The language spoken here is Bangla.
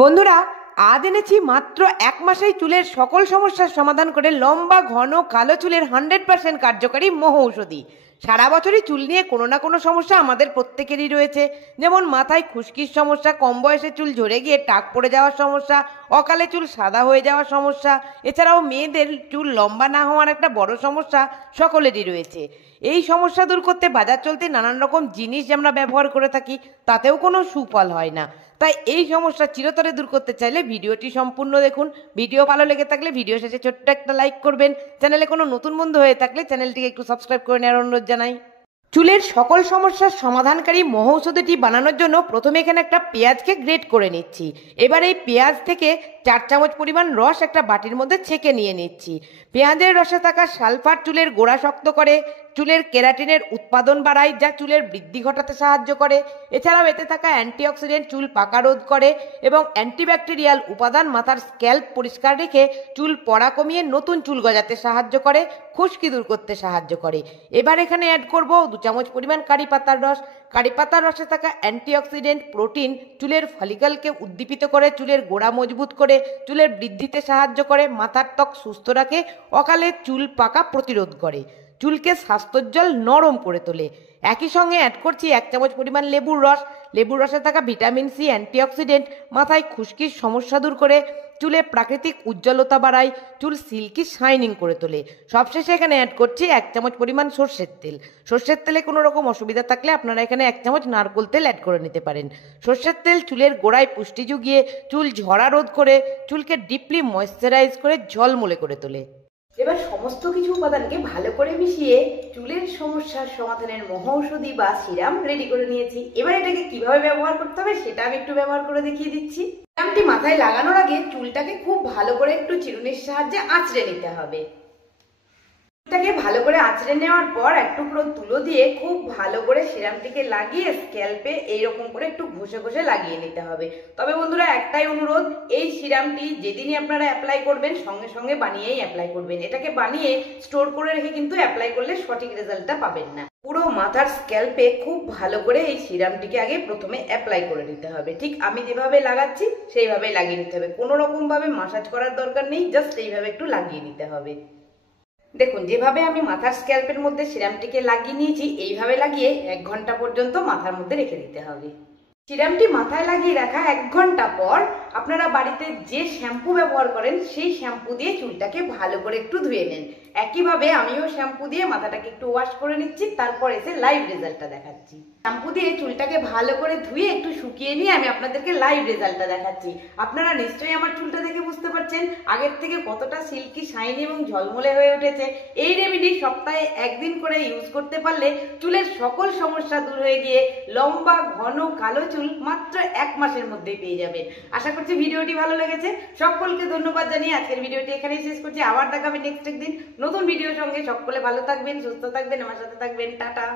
বন্ধুরা, আজ এনেছি মাত্র এক মাসেই চুলের সকল সমস্যার সমাধান করে লম্বা ঘন কালো চুলের 100% কার্যকারী মহৌষধি। সারা বছরই চুল নিয়ে কোনো না কোনো সমস্যা আমাদের প্রত্যেকেরই রয়েছে। যেমন মাথায় খুশকির সমস্যা, কম বয়সে চুল ঝরে গিয়ে টাক পড়ে যাওয়ার সমস্যা, অকালে চুল সাদা হয়ে যাওয়ার সমস্যা, এছাড়াও মেয়েদের চুল লম্বা না হওয়ার একটা বড় সমস্যা সকলেরই রয়েছে। এই সমস্যা দূর করতে বাজার চলতে নানান রকম জিনিস আমরা ব্যবহার করে থাকি, তাতেও কোনো সুফল হয় না। তাই এই সমস্যা চিরতরে দূর করতে চাইলে ভিডিওটি সম্পূর্ণ দেখুন। ভিডিও ভালো লেগে থাকলে ভিডিও শেষে ছোট্ট একটা লাইক করবেন। চ্যানেলে কোনো নতুন বন্ধু হয়ে থাকলে চ্যানেলটিকে একটু সাবস্ক্রাইব করে নেওয়ার অনুরোধ জানাই। চুলের সকল সমস্যার সমাধানকারী মহৌষধিটি বানানোর জন্য প্রথমে এখানে একটা পেঁয়াজকে গ্রেট করে নিচ্ছি। এবার এই পেঁয়াজ থেকে 4 চামচ পরিমাণ রস একটা বাটির মধ্যে ছেঁকে নিয়ে নিচ্ছি। পেঁয়াজের রসে থাকা সালফার চুলের গোড়া শক্ত করে, চুলের কেরাটিনের উৎপাদন বাড়ায়, যা চুলের বৃদ্ধি ঘটাতে সাহায্য করে। এছাড়াও এতে থাকা অ্যান্টিঅক্সিডেন্ট চুল পাকা রোধ করে এবং অ্যান্টিব্যাকটেরিয়াল উপাদান মাথার স্ক্যাল্প পরিষ্কার রেখে চুল পড়া কমিয়ে নতুন চুল গজাতে সাহায্য করে, খুশকি দূর করতে সাহায্য করে। এবার এখানে অ্যাড করব 2 চামচ পরিমাণ কারি পাতার রস। কারি পাতার রসে থাকা অ্যান্টিঅক্সিডেন্ট প্রোটিন চুলের ফলিকলকে উদ্দীপিত করে, চুলের গোড়া মজবুত করে, চুলের বৃদ্ধিতে সাহায্য করে, মাথার ত্বক সুস্থ রাখে, অকালে চুল পাকা প্রতিরোধ করে, চুলকে স্বাস্থ্যোজ্জ্বল নরম করে তোলে। একই সঙ্গে অ্যাড করছি 1 চামচ পরিমাণ লেবুর রস। লেবুর রসে থাকা ভিটামিন সি অ্যান্টিঅক্সিডেন্ট মাথায় খুশকির সমস্যা দূর করে, চুলে প্রাকৃতিক উজ্জ্বলতা বাড়ায়, চুল সিল্কি শাইনিং করে তোলে। সবশেষে এখানে অ্যাড করছি 1 চামচ পরিমাণ সর্ষের তেল। সর্ষের তেলে কোনো রকম অসুবিধা থাকলে আপনারা এখানে 1 চামচ নারকেল তেল অ্যাড করে নিতে পারেন। সর্ষের তেল চুলের গোড়ায় পুষ্টি জুগিয়ে চুল ঝরা রোধ করে, চুলকে ডিপলি ময়েশ্চারাইজ করে ঝলমলে করে তোলে। এবার সমস্ত কিছু উপাদানকে ভালো করে মিশিয়ে চুলের সমস্যার সমাধানের মহৌষধি বা সিরাম রেডি করে নিয়েছি। এবার এটাকে কিভাবে ব্যবহার করতে হবে সেটা আমি একটু ব্যবহার করে দেখিয়ে দিচ্ছি। সিরামটি মাথায় লাগানোর আগে চুলটাকে খুব ভালো করে একটু চিরুনির সাহায্যে আঁচড়ে নিতে হবে। চুলটাকে ভালো করে আঁচড়ে নেওয়ার পর এক টুকরো তুলো দিয়ে খুব ভালো করে সিরামটিকে লাগিয়ে স্ক্যাল্পে এইরকম করে একটু ঘষে ঘষে লাগিয়ে নিতে হবে। তবে বন্ধুরা, একটাই অনুরোধ, এই সিরামটি যেদিনই আপনারা অ্যাপ্লাই করবেন সঙ্গে সঙ্গে বানিয়েই অ্যাপ্লাই করবেন। এটাকে বানিয়ে স্টোর করে রেখে কিন্তু অ্যাপ্লাই করলে সঠিক রেজাল্টটা পাবেন না। পুরো মাথার স্ক্যাল্পে খুব ভালো করে এই সিরামটিকে আগে প্রথমে অ্যাপ্লাই করে নিতে হবে। ঠিক আমি যেভাবে লাগাচ্ছি সেইভাবেই লাগিয়ে নিতে হবে। কোনো রকম ভাবে মাসাজ করার দরকার নেই, জাস্ট এইভাবে একটু লাগিয়ে নিতে হবে। দেখুন, যেভাবে আমি মাথার স্ক্যাল্পের মধ্যে সিরামটিকে লাগিয়ে নিয়েছি, এইভাবে লাগিয়ে 1 ঘন্টা পর্যন্ত মাথার মধ্যে রেখে দিতে হবে। সিরামটি মাথায় লাগিয়ে রাখা 1 ঘন্টা পর আপনারা বাড়িতে যে শ্যাম্পু ব্যবহার করেন সেই শ্যাম্পু দিয়ে চুলটাকে ভালো করে একটু ধুয়ে নেন। একইভাবে আমিও শ্যাম্পু দিয়ে মাথাটাকে একটু ওয়াশ করে নিচ্ছি, তারপর এসে লাইভ রেজাল্টটা দেখাচ্ছি। শ্যাম্পু দিয়ে চুলটাকে ভালো করে ধুয়ে একটু শুকিয়ে নিয়ে আমি আপনাদেরকে লাইভ রেজাল্টটা দেখাচ্ছি। আপনারা নিশ্চয়ই আমার চুলটা দেখে বুঝতে পারছেন আগের থেকে কতটা সিল্কি শাইনি এবং ঝলমলে হয়ে উঠেছে। এই রেমেডি সপ্তাহে 1 দিন করে ইউজ করতে পারলে চুলের সকল সমস্যা দূর হয়ে গিয়ে লম্বা ঘন কালো চুল মাত্র 1 মাসের মধ্যেই পেয়ে যাবেন। আশা করছি ভিডিওটি ভালো লেগেছে। সকলকে ধন্যবাদ জানিয়ে আজকের ভিডিওটি এখানেই শেষ করছি। আবার দেখাবেন নেক্সট একদিন নতুন ভিডিওর সঙ্গে। সকলে ভালো থাকবেন, সুস্থ থাকবেন, আমার সাথে থাকবেন। টাটা।